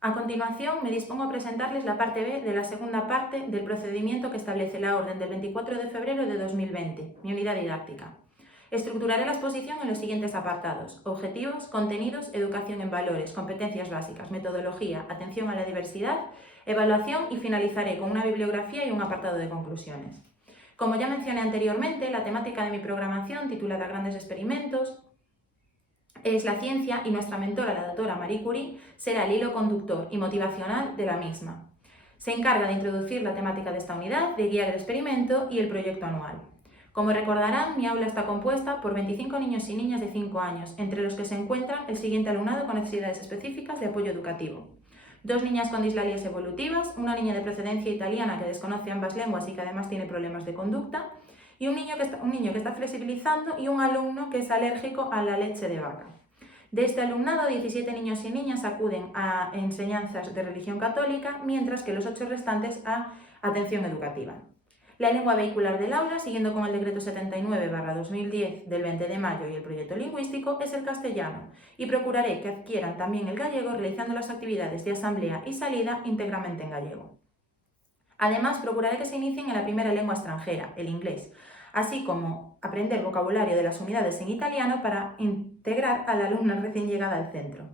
A continuación, me dispongo a presentarles la parte B de la segunda parte del procedimiento que establece la orden del 24 de febrero de 2020, mi unidad didáctica. Estructuraré la exposición en los siguientes apartados: objetivos, contenidos, educación en valores, competencias básicas, metodología, atención a la diversidad, evaluación y finalizaré con una bibliografía y un apartado de conclusiones. Como ya mencioné anteriormente, la temática de mi programación, titulada Grandes Experimentos, es la ciencia y nuestra mentora, la doctora Marie Curie, será el hilo conductor y motivacional de la misma. Se encarga de introducir la temática de esta unidad, de guiar el experimento y el proyecto anual. Como recordarán, mi aula está compuesta por 25 niños y niñas de 5 años, entre los que se encuentran el siguiente alumnado con necesidades específicas de apoyo educativo: 2 niñas con dislalías evolutivas, una niña de procedencia italiana que desconoce ambas lenguas y que además tiene problemas de conducta, y un niño que está flexibilizando, y un alumno que es alérgico a la leche de vaca. De este alumnado, 17 niños y niñas acuden a enseñanzas de religión católica, mientras que los 8 restantes a atención educativa. La lengua vehicular del aula, siguiendo con el Decreto 79/2010 del 20 de mayo y el proyecto lingüístico, es el castellano, y procuraré que adquieran también el gallego realizando las actividades de asamblea y salida íntegramente en gallego. Además, procuraré que se inicien en la primera lengua extranjera, el inglés, así como aprender vocabulario de las unidades en italiano para integrar a la alumna recién llegada al centro.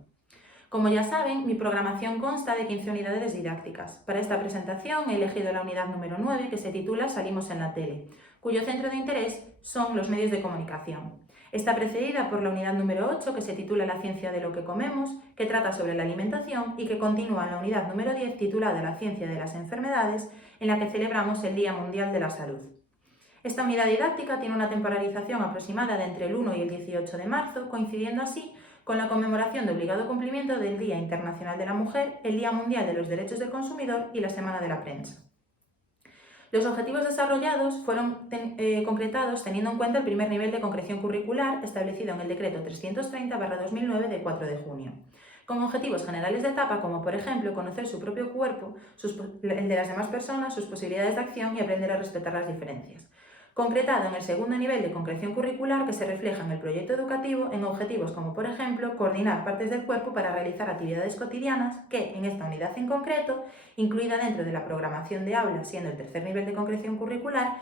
Como ya saben, mi programación consta de 15 unidades didácticas. Para esta presentación he elegido la unidad número 9, que se titula Salimos en la tele, cuyo centro de interés son los medios de comunicación. Está precedida por la unidad número 8, que se titula La ciencia de lo que comemos, que trata sobre la alimentación, y que continúa en la unidad número 10, titulada La ciencia de las enfermedades, en la que celebramos el Día Mundial de la Salud. Esta unidad didáctica tiene una temporalización aproximada de entre el 1 y el 18 de marzo, coincidiendo así con la conmemoración de obligado cumplimiento del Día Internacional de la Mujer, el Día Mundial de los Derechos del Consumidor y la Semana de la Prensa. Los objetivos desarrollados fueron concretados teniendo en cuenta el primer nivel de concreción curricular establecido en el Decreto 330/2009 de 4 de junio, con objetivos generales de etapa como, por ejemplo, conocer su propio cuerpo, el de las demás personas, sus posibilidades de acción y aprender a respetar las diferencias. Concretado en el segundo nivel de concreción curricular, que se refleja en el proyecto educativo en objetivos como, por ejemplo, coordinar partes del cuerpo para realizar actividades cotidianas que, en esta unidad en concreto, incluida dentro de la programación de aula, siendo el tercer nivel de concreción curricular,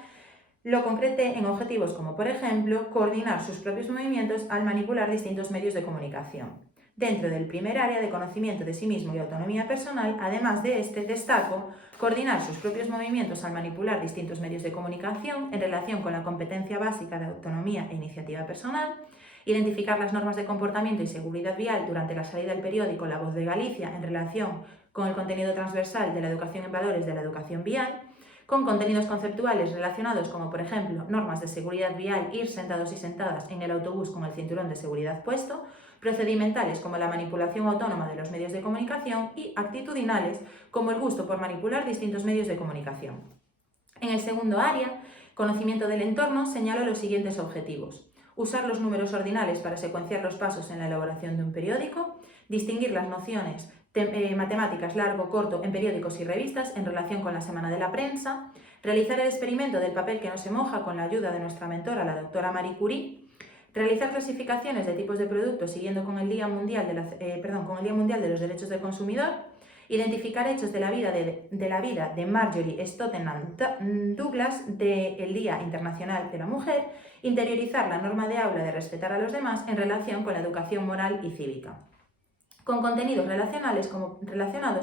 lo concreté en objetivos como, por ejemplo, coordinar sus propios movimientos al manipular distintos medios de comunicación. Dentro del primer área de conocimiento de sí mismo y autonomía personal, además de este, destaco coordinar sus propios movimientos al manipular distintos medios de comunicación en relación con la competencia básica de autonomía e iniciativa personal, identificar las normas de comportamiento y seguridad vial durante la salida del periódico La Voz de Galicia en relación con el contenido transversal de la educación en valores de la educación vial, con contenidos conceptuales relacionados como, por ejemplo, normas de seguridad vial, ir sentados y sentadas en el autobús con el cinturón de seguridad puesto, procedimentales como la manipulación autónoma de los medios de comunicación y actitudinales como el gusto por manipular distintos medios de comunicación. En el segundo área, conocimiento del entorno, señalo los siguientes objetivos: usar los números ordinales para secuenciar los pasos en la elaboración de un periódico, distinguir las nociones matemáticas largo, corto en periódicos y revistas en relación con la Semana de la Prensa, realizar el experimento del papel que no se moja con la ayuda de nuestra mentora, la doctora Marie Curie, realizar clasificaciones de tipos de productos siguiendo con el Día Mundial de los Derechos del Consumidor, identificar hechos de la vida de Marjorie Stoneman Douglas del Día Internacional de la Mujer, interiorizar la norma de aula de respetar a los demás en relación con la educación moral y cívica. Con contenidos relacionados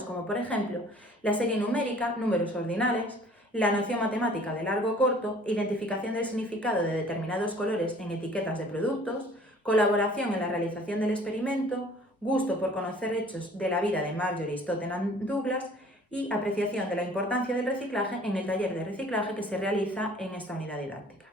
como, por ejemplo, la serie numérica, números ordinales, la noción matemática de largo-corto, identificación del significado de determinados colores en etiquetas de productos, colaboración en la realización del experimento, gusto por conocer hechos de la vida de Marjorie Stoneman Douglas y apreciación de la importancia del reciclaje en el taller de reciclaje que se realiza en esta unidad didáctica.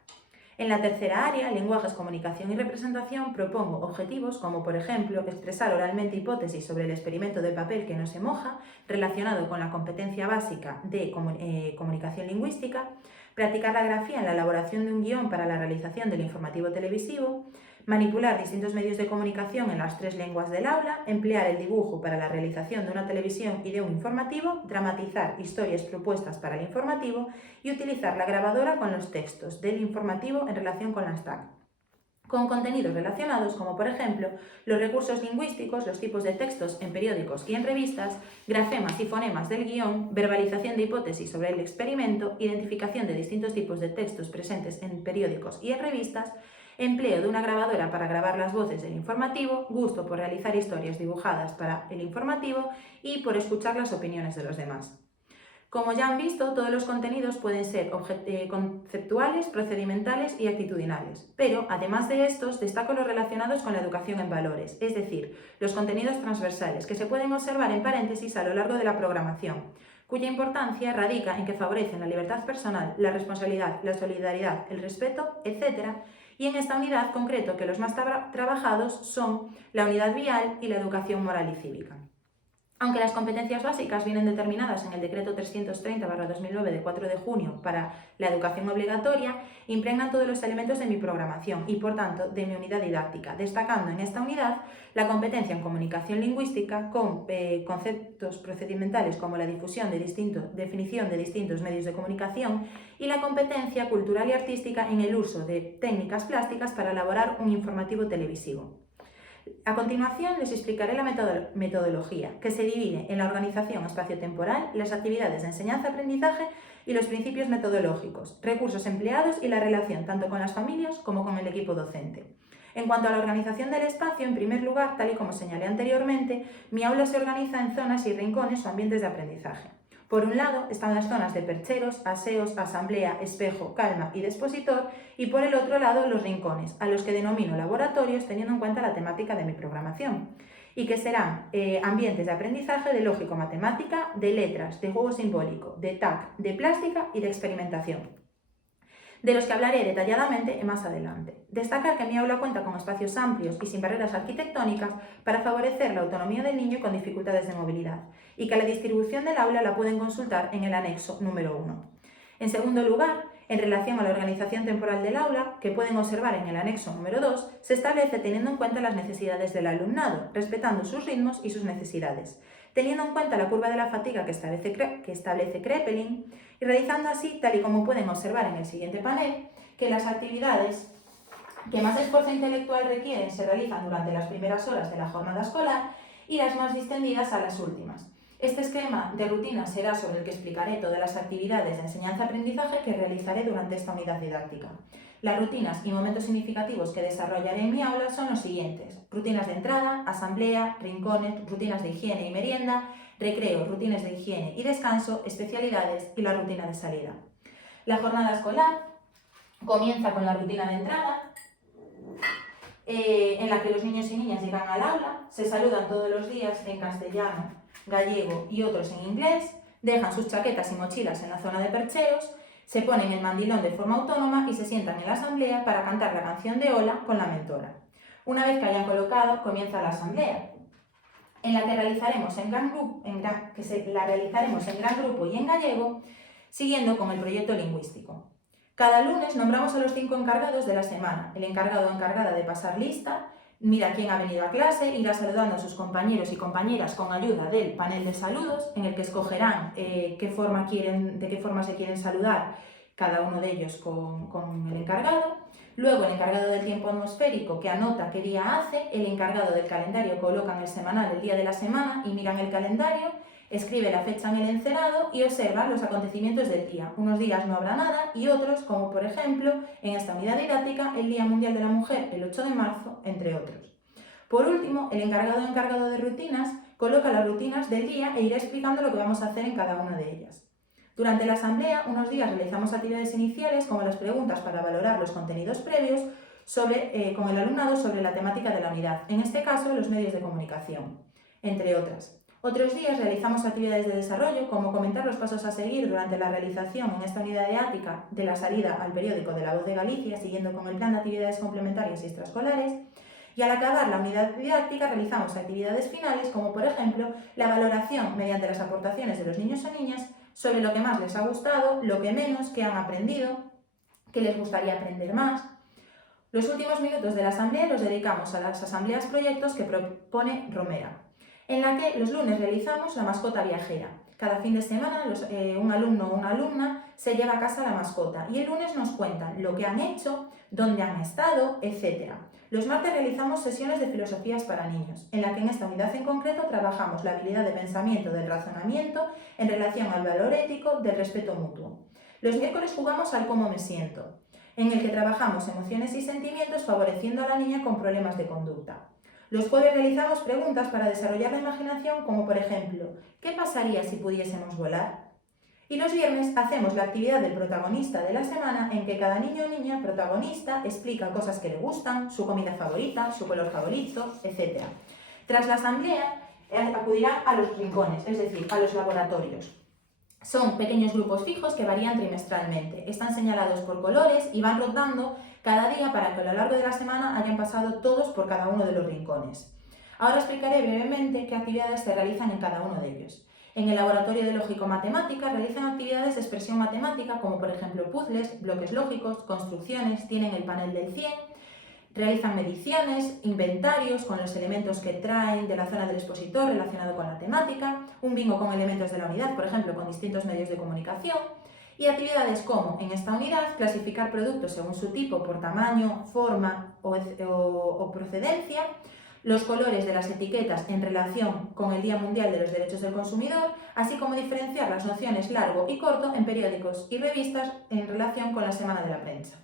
En la tercera área, lenguajes, comunicación y representación, propongo objetivos como, por ejemplo, expresar oralmente hipótesis sobre el experimento del papel que no se moja, relacionado con la competencia básica de comunicación lingüística, practicar la grafía en la elaboración de un guión para la realización del informativo televisivo, manipular distintos medios de comunicación en las 3 lenguas del aula, emplear el dibujo para la realización de una televisión y de un informativo, dramatizar historias propuestas para el informativo y utilizar la grabadora con los textos del informativo en relación con las TAC. con contenidos relacionados como, por ejemplo, los recursos lingüísticos, los tipos de textos en periódicos y en revistas, grafemas y fonemas del guión, verbalización de hipótesis sobre el experimento, identificación de distintos tipos de textos presentes en periódicos y en revistas, empleo de una grabadora para grabar las voces del informativo, gusto por realizar historias dibujadas para el informativo y por escuchar las opiniones de los demás. Como ya han visto, todos los contenidos pueden ser conceptuales, procedimentales y actitudinales, pero además de estos destaco los relacionados con la educación en valores, es decir, los contenidos transversales que se pueden observar en paréntesis a lo largo de la programación, cuya importancia radica en que favorecen la libertad personal, la responsabilidad, la solidaridad, el respeto, etc., y en esta unidad concreto que los más trabajados son la unidad vial y la educación moral y cívica. Aunque las competencias básicas vienen determinadas en el Decreto 330/2009 de 4 de junio para la educación obligatoria, impregnan todos los elementos de mi programación y, por tanto, de mi unidad didáctica, destacando en esta unidad la competencia en comunicación lingüística con conceptos procedimentales como la definición de distintos medios de comunicación y la competencia cultural y artística en el uso de técnicas plásticas para elaborar un informativo televisivo. A continuación les explicaré la metodología, que se divide en la organización espaciotemporal, las actividades de enseñanza-aprendizaje y los principios metodológicos, recursos empleados y la relación tanto con las familias como con el equipo docente. En cuanto a la organización del espacio, en primer lugar, tal y como señalé anteriormente, mi aula se organiza en zonas y rincones o ambientes de aprendizaje. Por un lado están las zonas de percheros, aseos, asamblea, espejo, calma y de expositor, y por el otro lado los rincones, a los que denomino laboratorios teniendo en cuenta la temática de mi programación, y que serán ambientes de aprendizaje de lógico-matemática, de letras, de juego simbólico, de TAC, de plástica y de experimentación, de los que hablaré detalladamente más adelante. Destacar que mi aula cuenta con espacios amplios y sin barreras arquitectónicas para favorecer la autonomía del niño con dificultades de movilidad y que la distribución del aula la pueden consultar en el anexo número 1. En segundo lugar, en relación a la organización temporal del aula, que pueden observar en el anexo número 2, se establece teniendo en cuenta las necesidades del alumnado, respetando sus ritmos y sus necesidades, teniendo en cuenta la curva de la fatiga que establece Kraepelin y realizando así, tal y como pueden observar en el siguiente panel, que las actividades que más esfuerzo intelectual requieren se realizan durante las primeras horas de la jornada escolar y las más distendidas a las últimas. Este esquema de rutina será sobre el que explicaré todas las actividades de enseñanza-aprendizaje que realizaré durante esta unidad didáctica. Las rutinas y momentos significativos que desarrollaré en mi aula son los siguientes: rutinas de entrada, asamblea, rincones, rutinas de higiene y merienda, recreo, rutinas de higiene y descanso, especialidades y la rutina de salida. La jornada escolar comienza con la rutina de entrada, en la que los niños y niñas llegan al aula, se saludan todos los días en castellano, gallego y otros en inglés, dejan sus chaquetas y mochilas en la zona de percheros, se ponen el mandilón de forma autónoma y se sientan en la asamblea para cantar la canción de hola con la mentora. Una vez que hayan colocado, comienza la asamblea, en la que realizaremos en gran grupo y en gallego, siguiendo con el proyecto lingüístico. Cada lunes nombramos a los 5 encargados de la semana. El encargado o encargada de pasar lista mira quién ha venido a clase, irá saludando a sus compañeros y compañeras con ayuda del panel de saludos, en el que escogerán de qué forma se quieren saludar cada uno de ellos con el encargado. Luego el encargado del tiempo atmosférico, que anota qué día hace. El encargado del calendario coloca en el semanal el día de la semana y miran el calendario, escribe la fecha en el encerado y observa los acontecimientos del día. Unos días no habrá nada y otros, como por ejemplo en esta unidad didáctica, el Día Mundial de la Mujer, el 8 de marzo, entre otros. Por último, el encargado de rutinas coloca las rutinas del día e irá explicando lo que vamos a hacer en cada una de ellas. Durante la asamblea, unos días realizamos actividades iniciales como las preguntas para valorar los contenidos previos con el alumnado sobre la temática de la unidad, en este caso los medios de comunicación, entre otras. Otros días realizamos actividades de desarrollo, como comentar los pasos a seguir durante la realización en esta unidad didáctica de la salida al periódico de La Voz de Galicia, siguiendo con el plan de actividades complementarias y extraescolares. Y al acabar la unidad didáctica realizamos actividades finales, como por ejemplo la valoración mediante las aportaciones de los niños o niñas sobre lo que más les ha gustado, lo que menos, qué han aprendido, qué les gustaría aprender más. Los últimos minutos de la asamblea los dedicamos a las asambleas proyectos que propone Romera, en la que los lunes realizamos la mascota viajera. Cada fin de semana un alumno o una alumna se lleva a casa la mascota y el lunes nos cuentan lo que han hecho, dónde han estado, etc. Los martes realizamos sesiones de filosofías para niños, en la que en esta unidad en concreto trabajamos la habilidad de pensamiento del razonamiento en relación al valor ético del respeto mutuo. Los miércoles jugamos al cómo me siento, en el que trabajamos emociones y sentimientos favoreciendo a la niña con problemas de conducta. Los jueves realizamos preguntas para desarrollar la imaginación, como por ejemplo, ¿qué pasaría si pudiésemos volar? Y los viernes hacemos la actividad del protagonista de la semana, en que cada niño o niña protagonista explica cosas que le gustan, su comida favorita, su color favorito, etc. Tras la asamblea acudirán a los rincones, es decir, a los laboratorios. Son pequeños grupos fijos que varían trimestralmente. Están señalados por colores y van rotando cada día para que a lo largo de la semana hayan pasado todos por cada uno de los rincones. Ahora explicaré brevemente qué actividades se realizan en cada uno de ellos. En el laboratorio de lógico-matemática realizan actividades de expresión matemática como por ejemplo puzzles, bloques lógicos, construcciones, tienen el panel del 100, realizan mediciones, inventarios con los elementos que traen de la zona del expositor relacionado con la temática, un bingo con elementos de la unidad, por ejemplo con distintos medios de comunicación, y actividades como, en esta unidad, clasificar productos según su tipo, por tamaño, forma o procedencia, los colores de las etiquetas en relación con el Día Mundial de los Derechos del Consumidor, así como diferenciar las nociones largo y corto en periódicos y revistas en relación con la Semana de la Prensa.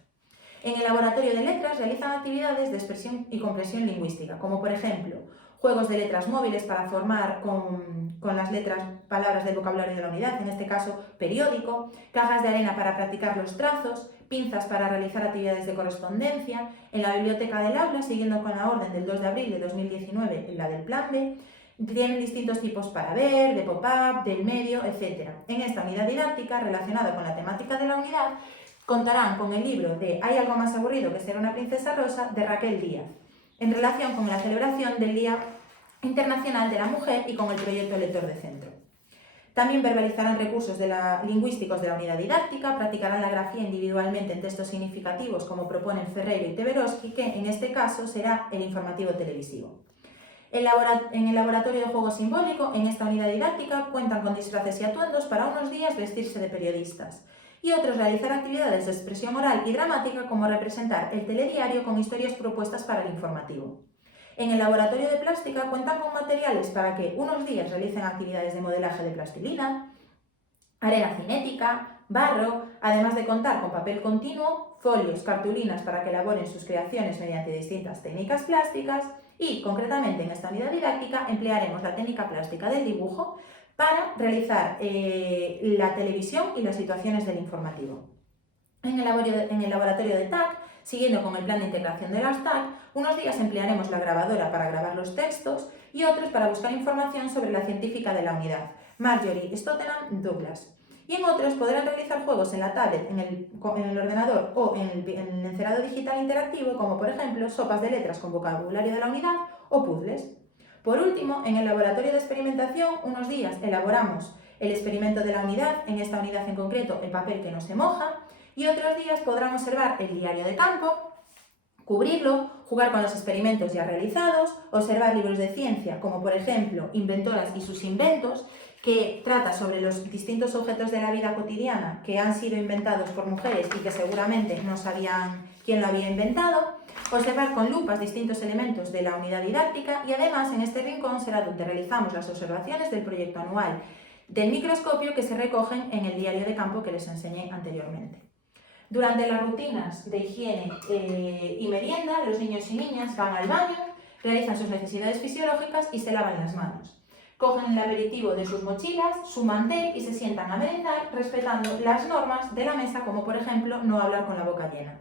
En el laboratorio de letras realizan actividades de expresión y comprensión lingüística, como por ejemplo, juegos de letras móviles para formar con las letras palabras del vocabulario de la unidad, en este caso periódico, cajas de arena para practicar los trazos, pinzas para realizar actividades de correspondencia, en la biblioteca del aula, siguiendo con la orden del 2 de abril de 2019, la del Plan B, tienen distintos tipos para ver, de pop-up, del medio, etc. En esta unidad didáctica, relacionada con la temática de la unidad, contarán con el libro de Hay algo más aburrido que ser una princesa rosa, de Raquel Díaz, en relación con la celebración del Día Internacional de la Mujer y con el proyecto Lector de Centro. También verbalizarán recursos lingüísticos de la unidad didáctica, practicarán la grafía individualmente en textos significativos como proponen Ferreiro y Teberoski, que en este caso será el informativo televisivo. En el laboratorio de juego simbólico, en esta unidad didáctica, cuentan con disfraces y atuendos para unos días vestirse de periodistas y otros realizar actividades de expresión oral y dramática como representar el telediario con historias propuestas para el informativo. En el laboratorio de plástica cuentan con materiales para que unos días realicen actividades de modelaje de plastilina, arena cinética, barro, además de contar con papel continuo, folios, cartulinas para que elaboren sus creaciones mediante distintas técnicas plásticas y, concretamente en esta unidad didáctica, emplearemos la técnica plástica del dibujo para realizar la televisión y las situaciones del informativo. En el laboratorio de TAC, siguiendo con el plan de integración de las TAC, unos días emplearemos la grabadora para grabar los textos y otros para buscar información sobre la científica de la unidad, Marjorie Stottenham Douglas. Y en otros podrán realizar juegos en la tablet, en el ordenador o en el encerado digital interactivo, como por ejemplo sopas de letras con vocabulario de la unidad o puzzles. Por último, en el laboratorio de experimentación, unos días elaboramos el experimento de la unidad, en esta unidad en concreto el papel que no se moja, y otros días podrán observar el diario de campo, cubrirlo, jugar con los experimentos ya realizados, observar libros de ciencia, como por ejemplo Inventoras y sus inventos, que trata sobre los distintos objetos de la vida cotidiana que han sido inventados por mujeres y que seguramente no sabían quién lo había inventado, observar con lupas distintos elementos de la unidad didáctica y además en este rincón será donde realizamos las observaciones del proyecto anual del microscopio que se recogen en el diario de campo que les enseñé anteriormente. Durante las rutinas de higiene y merienda, los niños y niñas van al baño, realizan sus necesidades fisiológicas y se lavan las manos. Cogen el aperitivo de sus mochilas, su mantel y se sientan a merendar respetando las normas de la mesa, como por ejemplo no hablar con la boca llena.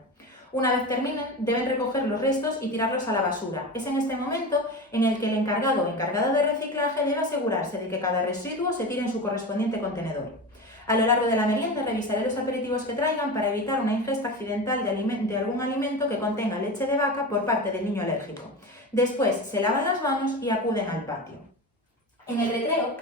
Una vez terminen, deben recoger los restos y tirarlos a la basura. Es en este momento en el que el encargado o encargada de reciclaje debe asegurarse de que cada residuo se tire en su correspondiente contenedor. A lo largo de la merienda revisaré los aperitivos que traigan para evitar una ingesta accidental de algún alimento que contenga leche de vaca por parte del niño alérgico. Después se lavan las manos y acuden al patio. En el recreo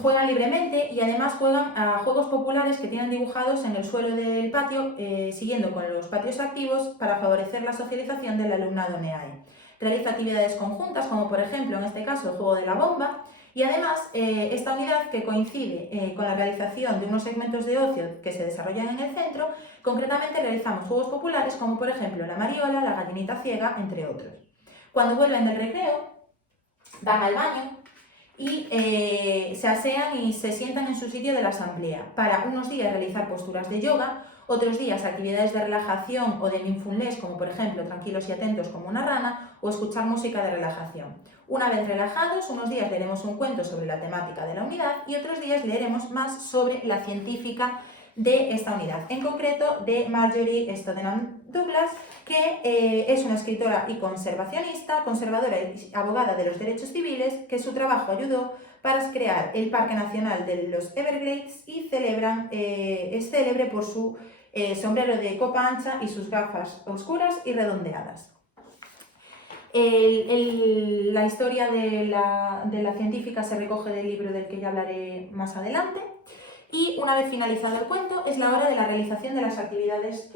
juegan libremente y además juegan a juegos populares que tienen dibujados en el suelo del patio, siguiendo con los patios activos para favorecer la socialización del alumnado NEAE. Realiza actividades conjuntas como por ejemplo en este caso el juego de la bomba Y además, esta unidad, que coincide con la realización de unos segmentos de ocio que se desarrollan en el centro, concretamente realizamos juegos populares como por ejemplo la mariola, la gallinita ciega, entre otros. Cuando vuelven del recreo, van al baño y se asean y se sientan en su sitio de la asamblea para unos días realizar posturas de yoga, otros días actividades de relajación o de mindfulness, como por ejemplo tranquilos y atentos como una rana, o escuchar música de relajación. Una vez relajados, unos días leeremos un cuento sobre la temática de la unidad y otros días leeremos más sobre la científica de esta unidad, en concreto de Marjorie Stoneman Douglas, que es una escritora y conservacionista, conservadora y abogada de los derechos civiles, que su trabajo ayudó para crear el Parque Nacional de los Everglades y es célebre por su sombrero de copa ancha y sus gafas oscuras y redondeadas. La historia de la científica se recoge del libro del que ya hablaré más adelante. Y una vez finalizado el cuento, es la hora de la realización de las actividades,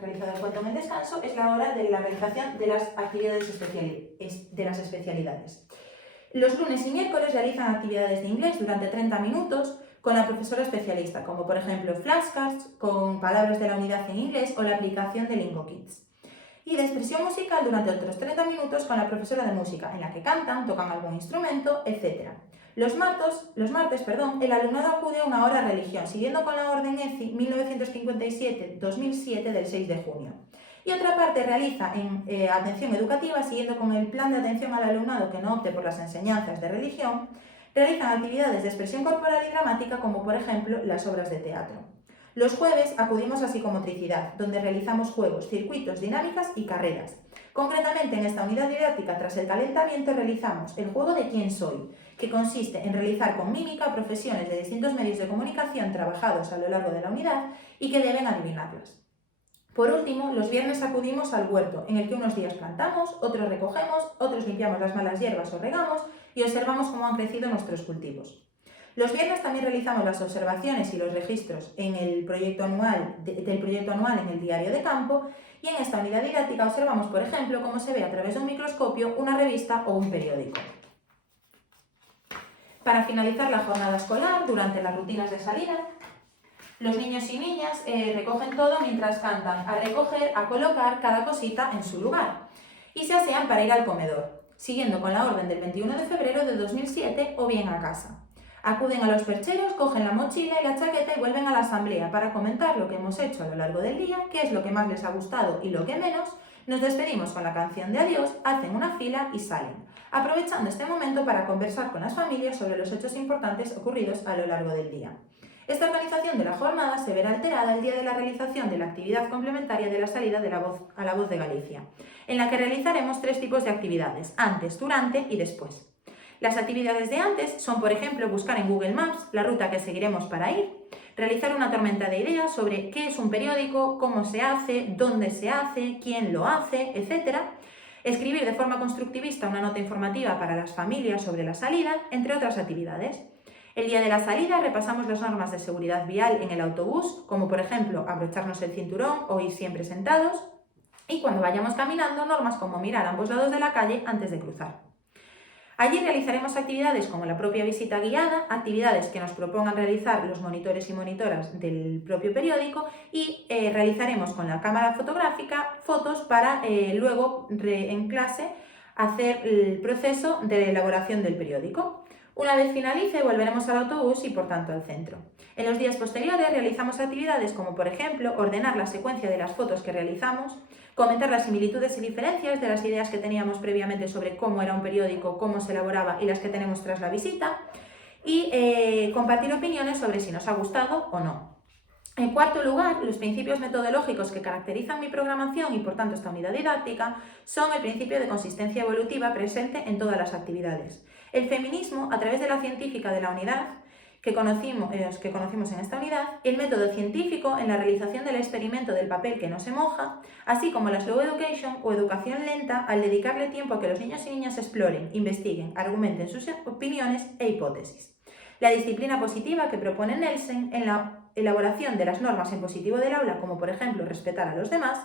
realizado el cuento en el descanso, es la hora de la realización de las actividades de las especialidades. Los lunes y miércoles realizan actividades de inglés durante 30 minutos con la profesora especialista, como por ejemplo flashcards con palabras de la unidad en inglés o la aplicación de LingoKids. Y de expresión musical durante otros 30 minutos con la profesora de música, en la que cantan, tocan algún instrumento, etc. Los martes, el alumnado acude a una hora de religión, siguiendo con la orden ECI 1957-2007 del 6 de junio. Y otra parte realiza atención educativa, siguiendo con el plan de atención al alumnado que no opte por las enseñanzas de religión, realizan actividades de expresión corporal y dramática, como por ejemplo las obras de teatro. Los jueves acudimos a psicomotricidad, donde realizamos juegos, circuitos, dinámicas y carreras. Concretamente, en esta unidad didáctica, tras el calentamiento, realizamos el juego de ¿Quién soy?, que consiste en realizar con mímica profesiones de distintos medios de comunicación trabajados a lo largo de la unidad y que deben adivinarlas. Por último, los viernes acudimos al huerto, en el que unos días plantamos, otros recogemos, otros limpiamos las malas hierbas o regamos y observamos cómo han crecido nuestros cultivos. Los viernes también realizamos las observaciones y los registros en del proyecto anual en el diario de campo, y en esta unidad didáctica observamos, por ejemplo, cómo se ve a través de un microscopio una revista o un periódico. Para finalizar la jornada escolar, durante las rutinas de salida, los niños y niñas recogen todo mientras cantan a recoger, a colocar cada cosita en su lugar y se asean para ir al comedor, siguiendo con la orden del 21 de febrero de 2007 o bien a casa. Acuden a los percheros, cogen la mochila y la chaqueta y vuelven a la asamblea para comentar lo que hemos hecho a lo largo del día, qué es lo que más les ha gustado y lo que menos. Nos despedimos con la canción de adiós, hacen una fila y salen, aprovechando este momento para conversar con las familias sobre los hechos importantes ocurridos a lo largo del día. Esta organización de la jornada se verá alterada el día de la realización de la actividad complementaria de la salida de a la Voz de Galicia, en la que realizaremos 3 tipos de actividades: antes, durante y después. Las actividades de antes son, por ejemplo, buscar en Google Maps la ruta que seguiremos para ir, realizar una tormenta de ideas sobre qué es un periódico, cómo se hace, dónde se hace, quién lo hace, etc. Escribir de forma constructivista una nota informativa para las familias sobre la salida, entre otras actividades. El día de la salida repasamos las normas de seguridad vial en el autobús, como por ejemplo abrocharnos el cinturón o ir siempre sentados, y cuando vayamos caminando, normas como mirar a ambos lados de la calle antes de cruzar. Allí realizaremos actividades como la propia visita guiada, actividades que nos propongan realizar los monitores y monitoras del propio periódico, y realizaremos con la cámara fotográfica fotos para luego en clase hacer el proceso de elaboración del periódico. Una vez finalice, volveremos al autobús y por tanto al centro. En los días posteriores realizamos actividades como por ejemplo ordenar la secuencia de las fotos que realizamos, comentar las similitudes y diferencias de las ideas que teníamos previamente sobre cómo era un periódico, cómo se elaboraba y las que tenemos tras la visita, y compartir opiniones sobre si nos ha gustado o no. En cuarto lugar, los principios metodológicos que caracterizan mi programación y por tanto esta unidad didáctica son el principio de consistencia evolutiva presente en todas las actividades. El feminismo, a través de la científica de la unidad que conocimos en esta unidad, el método científico en la realización del experimento del papel que no se moja, así como la slow education o educación lenta al dedicarle tiempo a que los niños y niñas exploren, investiguen, argumenten sus opiniones e hipótesis. La disciplina positiva que propone Nelson en la elaboración de las normas en positivo del aula, como por ejemplo respetar a los demás,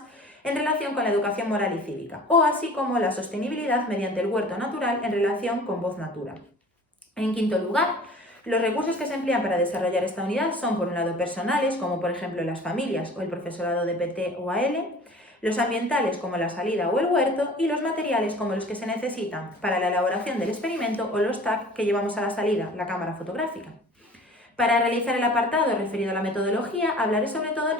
en relación con la educación moral y cívica, o así como la sostenibilidad mediante el huerto natural en relación con Voz Natura. En quinto lugar, los recursos que se emplean para desarrollar esta unidad son, por un lado, personales, como por ejemplo las familias o el profesorado de PT o AL, los ambientales, como la salida o el huerto, y los materiales, como los que se necesitan para la elaboración del experimento o los TAC que llevamos a la salida, la cámara fotográfica. Para realizar el apartado referido a la metodología, hablaré sobre todo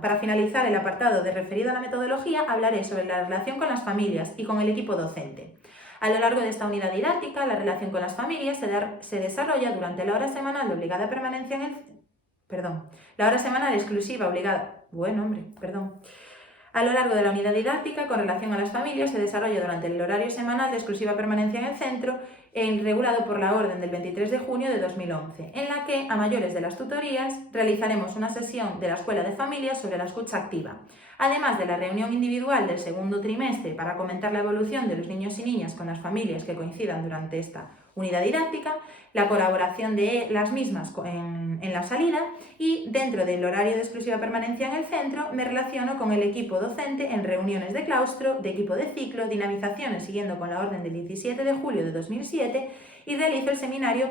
para finalizar el apartado referido a la metodología, hablaré sobre la relación con las familias y con el equipo docente. A lo largo de esta unidad didáctica, la relación con las familias se desarrolla durante la hora semanal de obligada permanencia en la hora semanal exclusiva obligada. A lo largo de la unidad didáctica, con relación a las familias, se desarrolla durante el horario semanal de exclusiva permanencia en el centro, regulado por la orden del 23 de junio de 2011, en la que, a mayores de las tutorías, realizaremos una sesión de la Escuela de Familias sobre la escucha activa, además de la reunión individual del segundo trimestre para comentar la evolución de los niños y niñas con las familias que coincidan durante esta unidad didáctica, la colaboración de las mismas en la salida, y dentro del horario de exclusiva permanencia en el centro me relaciono con el equipo docente en reuniones de claustro, de equipo de ciclo, dinamizaciones siguiendo con la orden del 17 de julio de 2007 y realizo el seminario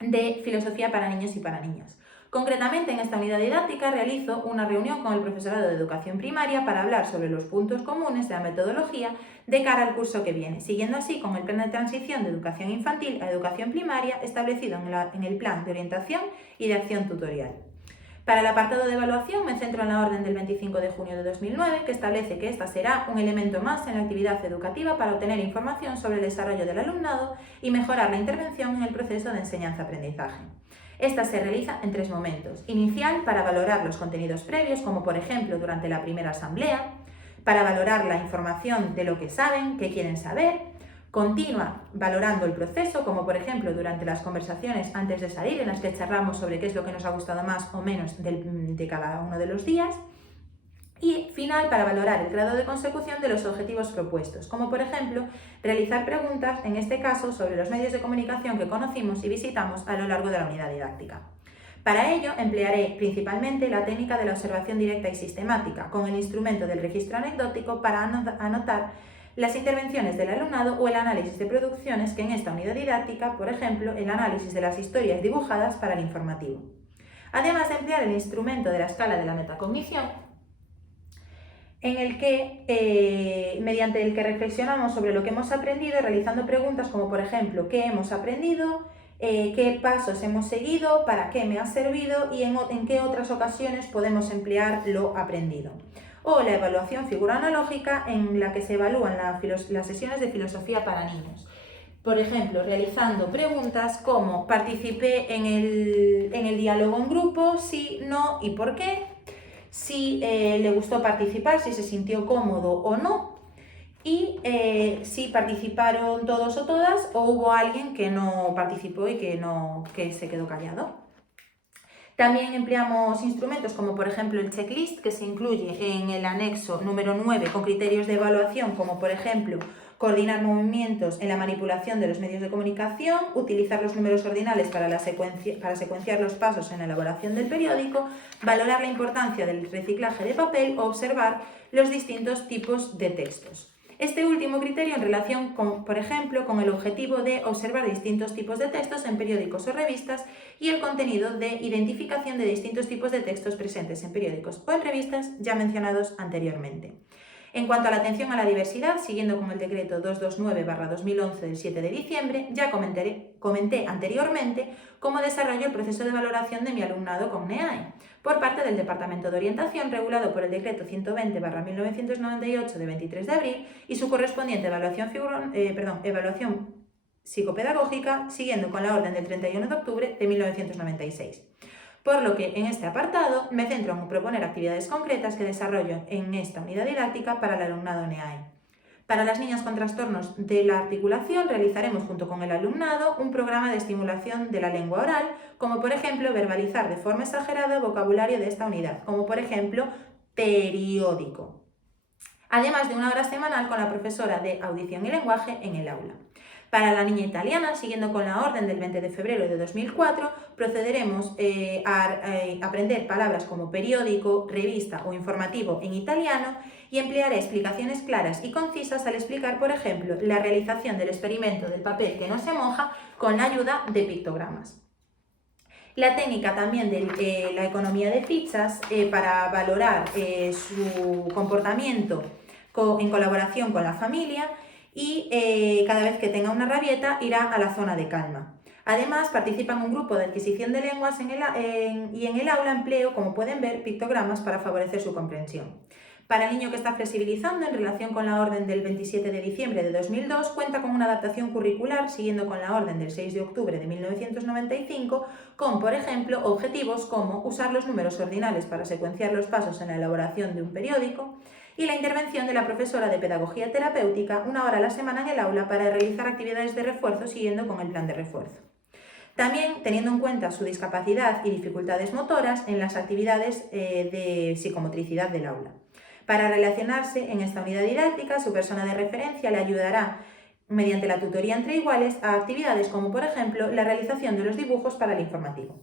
de filosofía para niños y para niñas. Concretamente, en esta unidad didáctica realizo una reunión con el profesorado de educación primaria para hablar sobre los puntos comunes de la metodología de cara al curso que viene, siguiendo así con el plan de transición de educación infantil a educación primaria establecido en el plan de orientación y de acción tutorial. Para el apartado de evaluación me centro en la orden del 25 de junio de 2009, que establece que esta será un elemento más en la actividad educativa para obtener información sobre el desarrollo del alumnado y mejorar la intervención en el proceso de enseñanza-aprendizaje. Esta se realiza en 3 momentos. Inicial, para valorar los contenidos previos, como por ejemplo durante la primera asamblea, para valorar la información de lo que saben, que quieren saber. Continua, valorando el proceso, como por ejemplo durante las conversaciones antes de salir, en las que charlamos sobre qué es lo que nos ha gustado más o menos de cada uno de los días. Y final, para valorar el grado de consecución de los objetivos propuestos, como por ejemplo realizar preguntas, en este caso sobre los medios de comunicación que conocimos y visitamos a lo largo de la unidad didáctica. Para ello emplearé principalmente la técnica de la observación directa y sistemática, con el instrumento del registro anecdótico para anotar las intervenciones del alumnado o el análisis de producciones que en esta unidad didáctica, por ejemplo, el análisis de las historias dibujadas para el informativo. Además de emplear el instrumento de la escala de la metacognición, mediante el que reflexionamos sobre lo que hemos aprendido, realizando preguntas como por ejemplo, ¿qué hemos aprendido? ¿Qué pasos hemos seguido? ¿Para qué me ha servido? Y en qué otras ocasiones podemos emplear lo aprendido. O la evaluación figura-analógica, en la que se evalúan las sesiones de filosofía para niños. Por ejemplo, realizando preguntas como ¿participé en el diálogo en grupo? Sí, no y por qué. Si le gustó participar, si se sintió cómodo o no, y si participaron todos o todas, o hubo alguien que no participó y que se quedó callado. También empleamos instrumentos como por ejemplo el checklist, que se incluye en el anexo número 9 con criterios de evaluación, como por ejemplo coordinar movimientos en la manipulación de los medios de comunicación, utilizar los números ordinales para secuenciar los pasos en la elaboración del periódico, valorar la importancia del reciclaje de papel o observar los distintos tipos de textos. Este último criterio en relación con, por ejemplo, con el objetivo de observar distintos tipos de textos en periódicos o revistas y el contenido de identificación de distintos tipos de textos presentes en periódicos o en revistas ya mencionados anteriormente. En cuanto a la atención a la diversidad, siguiendo con el decreto 229/2011 del 7 de diciembre, ya comenté anteriormente cómo desarrollo el proceso de valoración de mi alumnado con NEAE por parte del Departamento de Orientación, regulado por el decreto 120/1998 de 23 de abril y su correspondiente evaluación psicopedagógica, siguiendo con la orden del 31 de octubre de 1996. Por lo que en este apartado me centro en proponer actividades concretas que desarrollo en esta unidad didáctica para el alumnado NEAE. Para las niñas con trastornos de la articulación realizaremos junto con el alumnado un programa de estimulación de la lengua oral, como por ejemplo verbalizar de forma exagerada el vocabulario de esta unidad, como por ejemplo periódico. Además de una hora semanal con la profesora de audición y lenguaje en el aula. Para la niña italiana, siguiendo con la orden del 20 de febrero de 2004, procederemos a aprender palabras como periódico, revista o informativo en italiano y emplearé explicaciones claras y concisas al explicar, por ejemplo, la realización del experimento del papel que no se moja con la ayuda de pictogramas. La técnica también de la economía de fichas para valorar su comportamiento en colaboración con la familia y cada vez que tenga una rabieta irá a la zona de calma. Además, participa en un grupo de adquisición de lenguas y en el aula empleo, como pueden ver, pictogramas para favorecer su comprensión. Para el niño que está flexibilizando, en relación con la orden del 27 de diciembre de 2002, cuenta con una adaptación curricular siguiendo con la orden del 6 de octubre de 1995, con, por ejemplo, objetivos como usar los números ordinales para secuenciar los pasos en la elaboración de un periódico y la intervención de la profesora de pedagogía terapéutica 1 hora a la semana en el aula para realizar actividades de refuerzo siguiendo con el plan de refuerzo. También teniendo en cuenta su discapacidad y dificultades motoras en las actividades de psicomotricidad del aula. Para relacionarse en esta unidad didáctica, su persona de referencia le ayudará mediante la tutoría entre iguales a actividades como, por ejemplo, la realización de los dibujos para el informativo.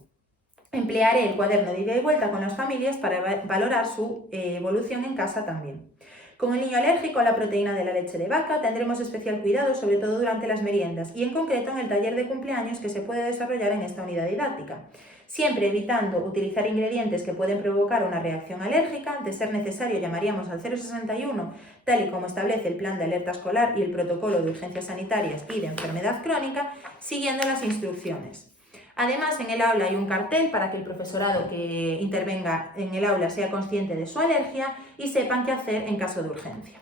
Emplearé el cuaderno de ida y vuelta con las familias para valorar su evolución en casa también. Con el niño alérgico a la proteína de la leche de vaca tendremos especial cuidado, sobre todo durante las meriendas y en concreto en el taller de cumpleaños que se puede desarrollar en esta unidad didáctica, siempre evitando utilizar ingredientes que pueden provocar una reacción alérgica. De ser necesario llamaríamos al 061, tal y como establece el plan de alerta escolar y el protocolo de urgencias sanitarias y de enfermedad crónica, siguiendo las instrucciones. Además, en el aula hay un cartel para que el profesorado que intervenga en el aula sea consciente de su alergia y sepan qué hacer en caso de urgencia.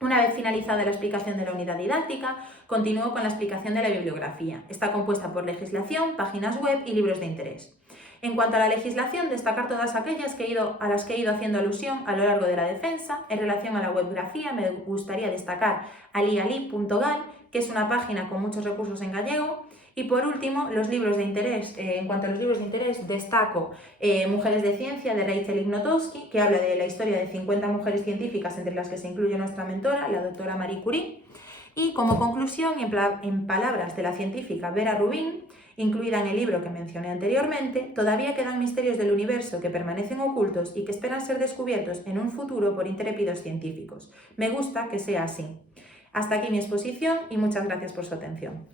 Una vez finalizada la explicación de la unidad didáctica, continúo con la explicación de la bibliografía. Está compuesta por legislación, páginas web y libros de interés. En cuanto a la legislación, destacar todas aquellas a las que he ido haciendo alusión a lo largo de la defensa. En relación a la webgrafía, me gustaría destacar aliali.gal, que es una página con muchos recursos en gallego. Y por último, los libros de interés. En cuanto a los libros de interés, destaco Mujeres de Ciencia, de Rachel Ignotowski, que habla de la historia de 50 mujeres científicas, entre las que se incluye nuestra mentora, la doctora Marie Curie. Y como conclusión, en palabras de la científica Vera Rubin, incluida en el libro que mencioné anteriormente, todavía quedan misterios del universo que permanecen ocultos y que esperan ser descubiertos en un futuro por intrépidos científicos. Me gusta que sea así. Hasta aquí mi exposición y muchas gracias por su atención.